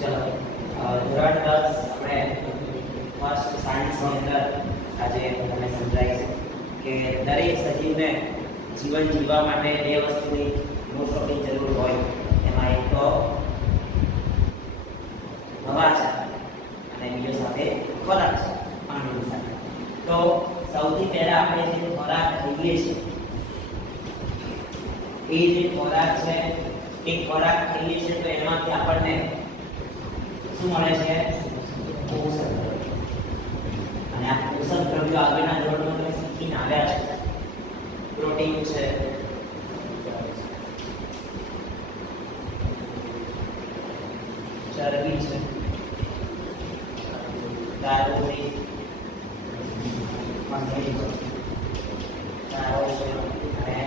ચલો ધોરણ 10 આપણે ફર્સ્ટ સાયન્સની અંદર આજે તમને સમજાવીશ કે દરેક સજીવને જીવન જીવવા માટે બે વસ્તુની મોસ્ટ ઓફની જરૂર હોય. એમાં એક તો હવા છે અને બીજો સાથે ખોરાક છે, પાણીની સાથે. તો સૌથી પહેલા આપણે જે ખોરાક ખાઈએ છીએ એ જે ખોરાક છે એ ખોરાક ખાઈએ છીએ તો એમાંથી આપણને શું મળે છે? પોષક દ્રવ્યો. અને આ પોષક દ્રવ્યો આગળના ધોરણમાં તમે શીખીને આવ્યા છે. પ્રોટીન છે, ચરબી છે, કાર્બોહાઈડ્રેટ અને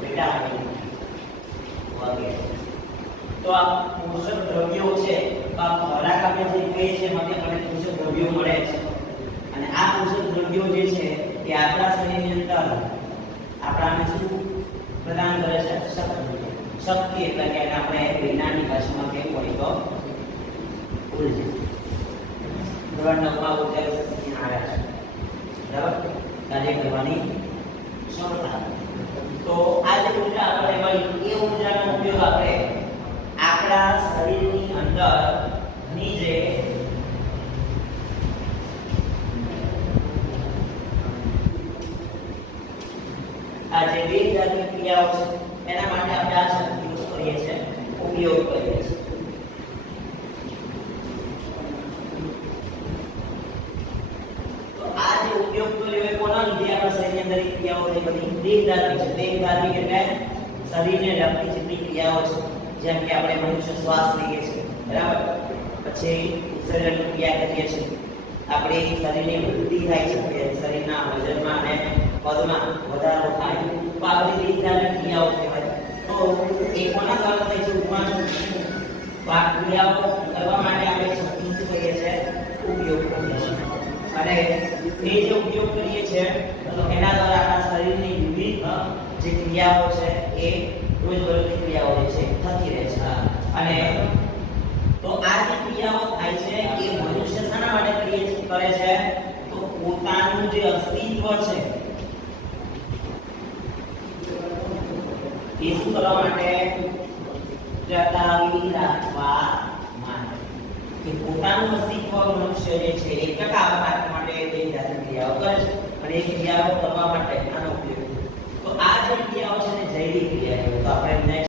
વિટામિન વગેરે. તો આ પોષક દ્રવ્યો છે, આ ખોરાક આપણે જે કહીએ છીએ એમાંથી આપણને પોષક દ્રવ્યો મળે છે. અને આ પોષક દ્રવ્યો જે છે એ આપણા શરીરની અંદર આપણાને શું પ્રદાન કરે છે? શક્તિ. એટલે કે આપણે વિજ્ઞાનની ભાષામાં કેવું હોય તો ઉર્જા. ધોરણ 9 માં ઉર્જા વિશે આવ્યા છે, બરાબર? કાર્ય કરવાની ક્ષમતા. તો આ જે ઉર્જા આપણે મળી એ ઉર્જાનો ઉપયોગ આપણે આપણા શરીરની અંદર ની જે આ જે વેગદાની ક્રિયાઓ છે એના માટે આપણે આ શબ્દ યુઝ કરીએ છીએ, ઉપયોગ કરીએ છીએ. તો આ જે ઉપયોગ કર્યો એ કોના લીધે આપણા શરીરની અંદર ક્રિયાઓ થઈ બધી વેગદાની છે. વેગદાની એટલે શરીરને લગતી જેટલી ક્રિયાઓ છે, જેમ કે આપણે મનુષ્ય શ્વાસ લઈએ છીએ, બરાબર? પછી શરીરની ક્રિયા કરીએ છીએ, આપણે શરીરની વૃદ્ધિ થાય છે, શરીરના વજનમાં અને પદમાં વધારો થાય. તો આ બધી વેગદાની ક્રિયાઓ કહેવાય. તો એ કોના દ્વારા થાય છે? ઉપમાન. તો આ ક્રિયાઓ કરવા માટે આપણે શબ્દનો શું કહીએ છીએ? ઉપયોગ કરીએ છીએ. અને એ જે ઉપયોગ કરીએ છીએ તો એના દ્વારા આપણા શરીરની વિવિધ જે ક્રિયાઓ છે એ રોજબરોજની ક્રિયાઓ જે છે થતી રહે છે. અને તો આ જે ક્રિયાઓ થાય છે એ મનુષ્ય શાના માટે કરે છે? તો પોતાનું જે અસ્તિત્વ છે એ શું કરવા માટે? ટકાવી રાખવા માટે. કે પોતાનું અસ્તિત્વ મનુષ્ય જે છે એ ટકાવી રાખવા માટે એ જાતની ક્રિયાઓ કરે છે. અને એ ક્રિયાઓ કરવા માટે આનો ઉપયોગ. તો આ જે ક્રિયાઓ છે ને જૈવિક ક્રિયાઓ. તો આપણે